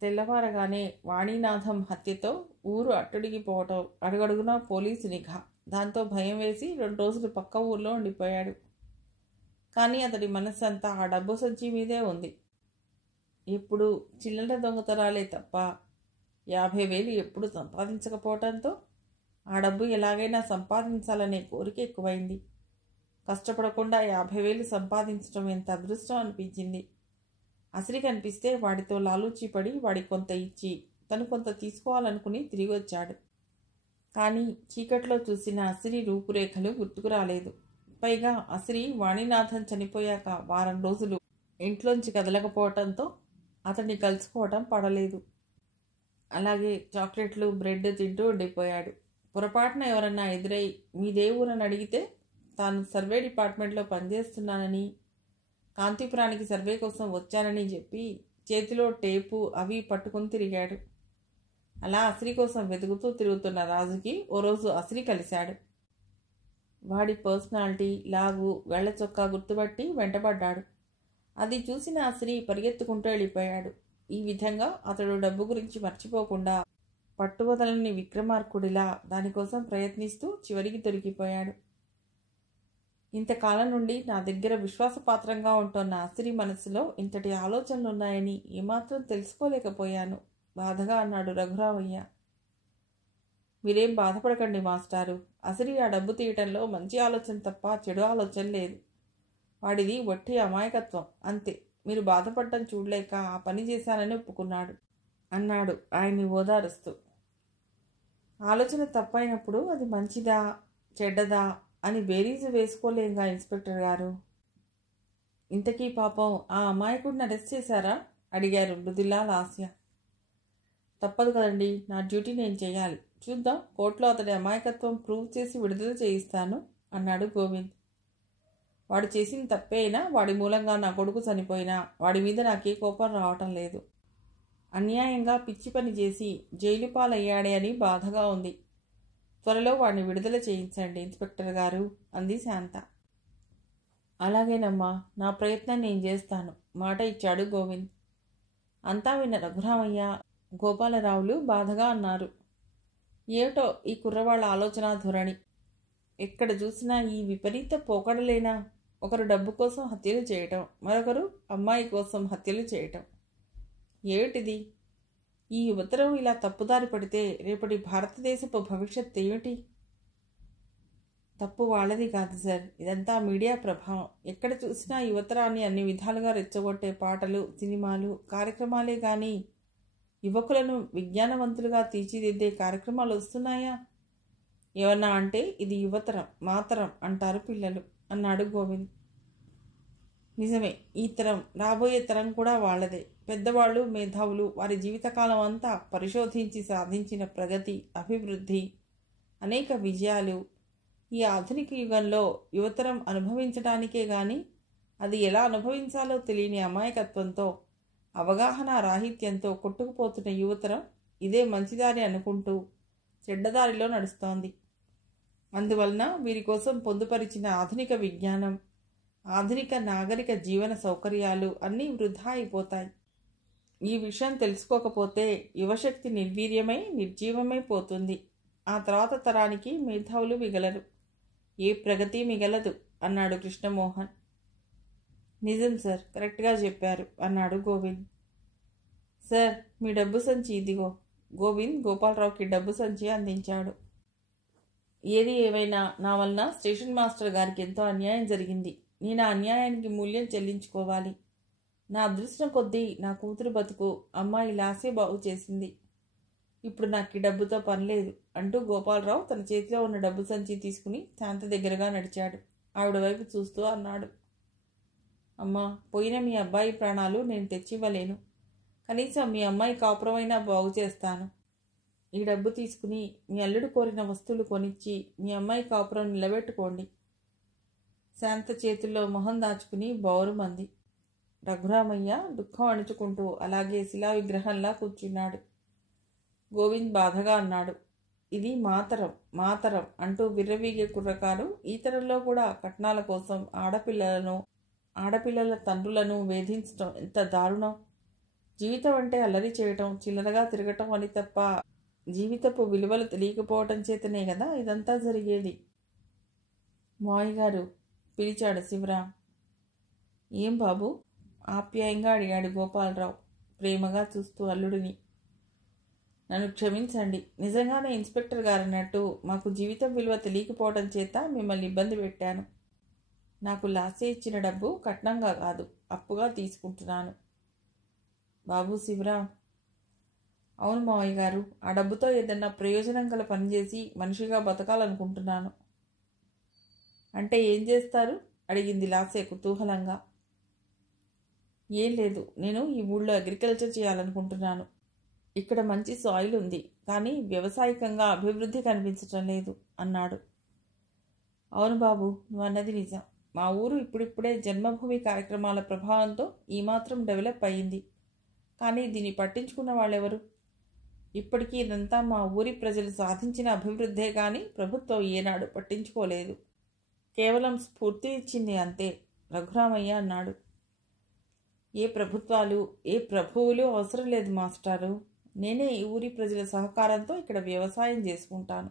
తెల్లవారగానే వాణీనాథం హత్యతో ఊరు అట్టుడిగిపోవటం, అడుగడుగునా పోలీసు నిఘా. దాంతో భయం వేసి 2 రోజులు పక్క ఊర్లో ఉండిపోయాడు. కానీ అతడి మనస్సంతా ఆ డబ్బు సంచి మీదే ఉంది. ఎప్పుడు చిల్లర దొంగతనాలే తప్ప 50,000 ఎప్పుడు సంపాదించకపోవటంతో ఆ డబ్బు ఎలాగైనా సంపాదించాలనే కోరిక ఎక్కువైంది. కష్టపడకుండా 50,000 సంపాదించడం ఎంత అదృష్టం అనిపించింది. అసిరి కనిపిస్తే వాడితో లాలూచీపడి వాడికి కొంత ఇచ్చి తను కొంత తీసుకోవాలనుకుని తిరిగి వచ్చాడు. కానీ చీకట్లో చూసిన అసిరి రూపురేఖలు గుర్తుకు రాలేదు. పైగా అసిరి వాణినాథన్ చనిపోయాక వారం రోజులు ఇంట్లోంచి కదలకపోవటంతో అతన్ని కలుసుకోవటం పడలేదు. అలాగే చాక్లెట్లు బ్రెడ్ తింటూ ఉండిపోయాడు. పొరపాటున ఎవరన్నా ఎదురై మీదే ఊరని అడిగితే తాను సర్వే డిపార్ట్మెంట్లో పనిచేస్తున్నానని, కాంతిపురానికి సర్వే కోసం వచ్చానని చెప్పి చేతిలో టేపు అవి పట్టుకుని తిరిగాడు. అలా అసిరి కోసం వెతుకుతూ తిరుగుతున్న రాజుకి ఓ రోజు అసిరి కలిశాడు. వాడి పర్సనాలిటీ, లాగు, వెళ్ల చొక్కా గుర్తుపట్టి వెంటబడ్డాడు. అది చూసిన అసిరి పరిగెత్తుకుంటూ వెళ్ళిపోయాడు. ఈ విధంగా అతడు డబ్బు గురించి మర్చిపోకుండా పట్టువదలని విక్రమార్కుడిలా దానికోసం ప్రయత్నిస్తూ చివరికి దొరికిపోయాడు. ఇంతకాలం నుండి నా దగ్గర విశ్వాసపాత్రంగా ఉంటున్న అసిరి మనసులో ఇంతటి ఆలోచనలున్నాయని ఏమాత్రం తెలుసుకోలేకపోయాను, బాధగా అన్నాడు రఘురామయ్య. మీరేం బాధపడకండి మాస్టారు. అసిరి ఆ డబ్బు తీయటంలో మంచి ఆలోచన తప్ప చెడు ఆలోచన లేదు. వాడిది వట్టి అమాయకత్వం అంతే. మీరు బాధపడటం చూడలేక ఆ పని చేశానని ఒప్పుకున్నాడు అన్నాడు ఆయన్ని ఓదారుస్తూ. ఆలోచన తప్పైనప్పుడు అది మంచిదా చెడ్డదా అని బేరీజు వేసుకోలేంగా ఇన్స్పెక్టర్ గారు. ఇంతకీ పాపం ఆ అమాయకుడిని అరెస్ట్ చేశారా అడిగారు మృదులా లాస్య. తప్పదు కదండి, నా డ్యూటీ నేను చేయాలి. చూద్దాం, కోర్టులో అతడి అమాయకత్వం ప్రూవ్ చేసి విడుదల చేయిస్తాను అన్నాడు గోవింద్. వాడు చేసిన తప్పే అయినా వాడి మూలంగా నా కొడుకు చనిపోయినా వాడి మీద నాకే కోపం రావటం లేదు. అన్యాయంగా పిచ్చి పని చేసి జైలు పాలయ్యాడే అని బాధగా ఉంది. త్వరలో వాడిని విడుదల చేయించండి ఇన్స్పెక్టర్ గారు అంది శాంత. అలాగేనమ్మా, నా ప్రయత్నం నేను చేస్తాను మాట ఇచ్చాడు గోవింద్. అంతా విన్న రఘురామయ్య, గోపాలరావులు బాధగా అన్నారు. ఏమిటో ఈ కుర్రవాళ్ళ ఆలోచన ధోరణి. ఎక్కడ చూసినా ఈ విపరీత పోకడలేనా? ఒకరు డబ్బు కోసం హత్యలు చేయటం, మరొకరు అమ్మాయి కోసం హత్యలు చేయటం. ఏమిటిది? ఈ యువతరం ఇలా తప్పుదారి పడితే రేపటి భారతదేశపు భవిష్యత్ ఏమిటి? తప్పు వాళ్ళది కాదు సార్, ఇదంతా మీడియా ప్రభావం. ఎక్కడ చూసినా యువతరాన్ని అన్ని విధాలుగా రెచ్చగొట్టే పాటలు, సినిమాలు, కార్యక్రమాలే కానీ యువకులను విజ్ఞానవంతులుగా తీర్చిదిద్దే కార్యక్రమాలు వస్తున్నాయా? ఏమన్నా అంటే ఇది యువతరం మాతరం అంటారు పిల్లలు అన్నాడు గోవింద్. నిజమే, ఈ తరం రాబోయే తరం కూడా వాళ్ళదే. పెద్దవాళ్ళు మేధావులు వారి జీవితకాలం అంతా పరిశోధించి సాధించిన ప్రగతి, అభివృద్ధి, అనేక విజయాలు ఈ ఆధునిక యుగంలో యువతరం అనుభవించడానికే గాని అది ఎలా అనుభవించాలో తెలియని అమాయకత్వంతో, అవగాహన రాహిత్యంతో కొట్టుకుపోతున్న యువతరం ఇదే మంచిదారి అనుకుంటూ చెడ్డదారిలో నడుస్తోంది. అందువలన వీరి కోసం పొందుపరిచిన ఆధునిక విజ్ఞానం, ఆధునిక నాగరిక జీవన సౌకర్యాలు అన్నీ వృధా అయిపోతాయి. ఈ విషయం తెలుసుకోకపోతే యువశక్తి నిర్వీర్యమై నిర్జీవమై పోతుంది. ఆ తర్వాత తరానికి మేధావులు మిగలరు, ఏ ప్రగతి మిగలదు అన్నాడు కృష్ణమోహన్. నిజం సార్, కరెక్ట్గా చెప్పారు అన్నాడు గోవింద్. సార్, మీ డబ్బు సంచి ఇదిగో. గోవింద్ గోపాలరావుకి డబ్బు సంచి అందించాడు. ఏది ఏవైనా నా వలన స్టేషన్ మాస్టర్ గారికి ఎంతో అన్యాయం జరిగింది. నేను ఆ అన్యాయానికి మూల్యం చెల్లించుకోవాలి. నా అదృష్టం కొద్దీ నా కూతురు బతుకు అమ్మాయి లాసే బాగు చేసింది. ఇప్పుడు నాకు ఈ డబ్బుతో పనిలేదు అంటూ గోపాలరావు తన చేతిలో ఉన్న డబ్బు సంచి తీసుకుని శాంత దగ్గరగా నడిచాడు. ఆవిడ వైపు చూస్తూ అన్నాడు, అమ్మా, పోయిన మీ అబ్బాయి ప్రాణాలు నేను తెచ్చివ్వలేను. కనీసం మీ అమ్మాయి కాపురమైనా బాగు చేస్తాను. ఈ డబ్బు తీసుకుని మీ అల్లుడు కోరిన వస్తువులు కొనిచ్చి మీ అమ్మాయి కాపురం నిలబెట్టుకోండి. శాంత చేతుల్లో మొహం దాచుకుని బౌరుమంది. రఘురామయ్య దుఃఖం అణుచుకుంటూ అలాగే శిలా విగ్రహంలా కూర్చున్నాడు. గోవింద్ బాధగా అన్నాడు, ఇది మాతరం మాతరం అంటూ విర్రవీగే కుర్రకారు ఈతరంలో కూడా కట్నాల కోసం ఆడపిల్లల తండ్రులను వేధించటం ఎంత దారుణం. జీవితం అంటే అల్లరి చేయటం, చిల్లరగా తిరగటం అని తప్ప జీవితపు విలువలు తెలియకపోవటం చేతనే కదా ఇదంతా జరిగేది. మావయ్య గారు పిలిచాడు శివరాం. ఏం బాబు? ఆప్యాయంగా అడిగాడు గోపాలరావు ప్రేమగా చూస్తూ అల్లుడిని. నన్ను క్షమించండి, నిజంగానే ఇన్స్పెక్టర్ గారన్నట్టు మాకు జీవితం విలువ తెలియకపోవడం చేత మిమ్మల్ని ఇబ్బంది పెట్టాను. నాకు లాసే ఇచ్చిన డబ్బు కట్నంగా కాదు, అప్పుగా తీసుకుంటున్నాను. బాబు శివరాం. అవును మావయ్య గారు, ఆ డబ్బుతో ఏదన్నా ప్రయోజనం గల పనిచేసి మనిషిగా బతకాలనుకుంటున్నాను. అంటే ఏం చేస్తారు? అడిగింది లాసే కుతూహలంగా. ఏం లేదు, నేను ఈ ఊళ్ళో అగ్రికల్చర్ చేయాలనుకుంటున్నాను. ఇక్కడ మంచి సాయిల్ ఉంది, కానీ వ్యవసాయకంగా అభివృద్ధి కనిపించటం లేదు అన్నాడు. అవును బాబు, నువ్వు అన్నది నిజం. మా ఊరు ఇప్పుడిప్పుడే జన్మభూమి కార్యక్రమాల ప్రభావంతో ఈ మాత్రం డెవలప్ అయ్యింది. కానీ దీన్ని పట్టించుకున్న వాళ్ళెవరు? ఇప్పటికీ ఇదంతా మా ఊరి ప్రజలు సాధించిన అభివృద్ధే కానీ ప్రభుత్వం ఏనాడు పట్టించుకోలేదు. కేవలం స్ఫూర్తి ఇచ్చింది అంతే, రఘురామయ్య అన్నాడు. ఏ ప్రభుత్వాలు, ఏ ప్రభువులు అవసరం లేదు మాస్టారు. నేనే ఈ ఊరి ప్రజల సహకారంతో ఇక్కడ వ్యవసాయం చేసుకుంటాను.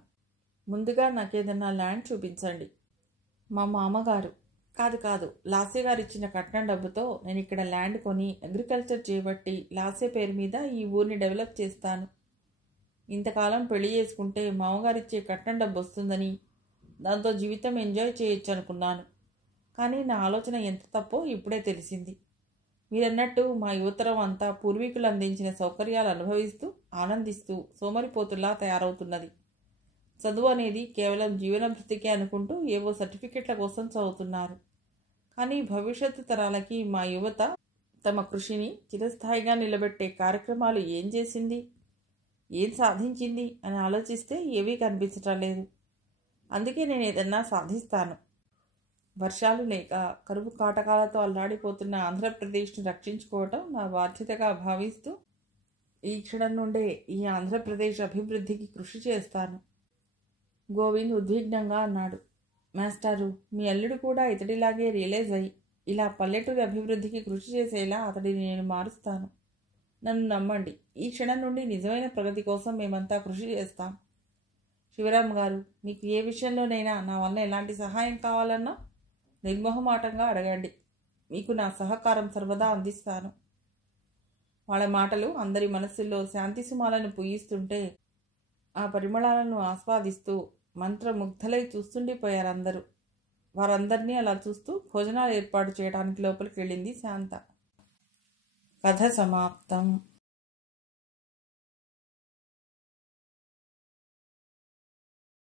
ముందుగా నాకేదన్నా ల్యాండ్ చూపించండి. మా మామగారు కాదు లాసే గారు ఇచ్చిన కట్నం డబ్బుతో నేను ఇక్కడ ల్యాండ్ కొని అగ్రికల్చర్ చేయబట్టి లాసే పేరు మీద ఈ ఊరిని డెవలప్ చేస్తాను. ఇంతకాలం పెళ్లి చేసుకుంటే మామగారిచ్చే కట్నం డబ్బు వస్తుందని, దాంతో జీవితం ఎంజాయ్ చేయొచ్చు అనుకున్నాను. కానీ నా ఆలోచన ఎంత తప్పో ఇప్పుడే తెలిసింది. మీరన్నట్టు మా యువతరం అంతా పూర్వీకులు అందించిన సౌకర్యాలు అనుభవిస్తూ ఆనందిస్తూ సోమరిపోతుల్లా తయారవుతున్నది. చదువు అనేది కేవలం జీవన భృతికే అనుకుంటూ ఏవో సర్టిఫికెట్ల కోసం చదువుతున్నారు. కానీ భవిష్యత్తు తరాలకి మా యువత తమ కృషిని చిరస్థాయిగా నిలబెట్టే కార్యక్రమాలు ఏం చేసింది, ఏం సాధించింది అని ఆలోచిస్తే ఏవీ కనిపించటం లేదు. అందుకే నేను ఏదన్నా సాధిస్తాను. వర్షాలు లేక కరువు కాటకాలతో అల్లాడిపోతున్న ఆంధ్రప్రదేశ్ను రక్షించుకోవటం నా బాధ్యతగా భావిస్తూ ఈ క్షణం నుండే ఈ ఆంధ్రప్రదేశ్ అభివృద్ధికి కృషి చేస్తాను. గోవింద్ ఉద్విగ్నంగా అన్నాడు. మాస్టారు, మీ అల్లుడు కూడా ఇతడిలాగే రియలైజ్ అయ్యి ఇలా పల్లెటూరి అభివృద్ధికి కృషి చేసేలా అతడిని నేను మారుస్తాను. నన్ను నమ్మండి, ఈ క్షణం నుండి నిజమైన ప్రగతి కోసం మేమంతా కృషి చేస్తాం. శివరాం గారు, మీకు ఏ విషయంలోనైనా నా వల్ల ఎలాంటి సహాయం కావాలన్నా నిర్మోహమాటంగా అడగండి. మీకు నా సహకారం సర్వదా అందిస్తాను. వాళ్ళ మాటలు అందరి మనస్సుల్లో శాంతి సుమాలను పూయిస్తుంటే ఆ పరిమళాలను ఆస్వాదిస్తూ మంత్రముగ్ధలై చూస్తుండిపోయారందరూ. వారందరినీ అలా చూస్తూ భోజనాలు ఏర్పాటు చేయడానికి లోపలికి వెళ్ళింది శాంత. కథ సమాప్తం.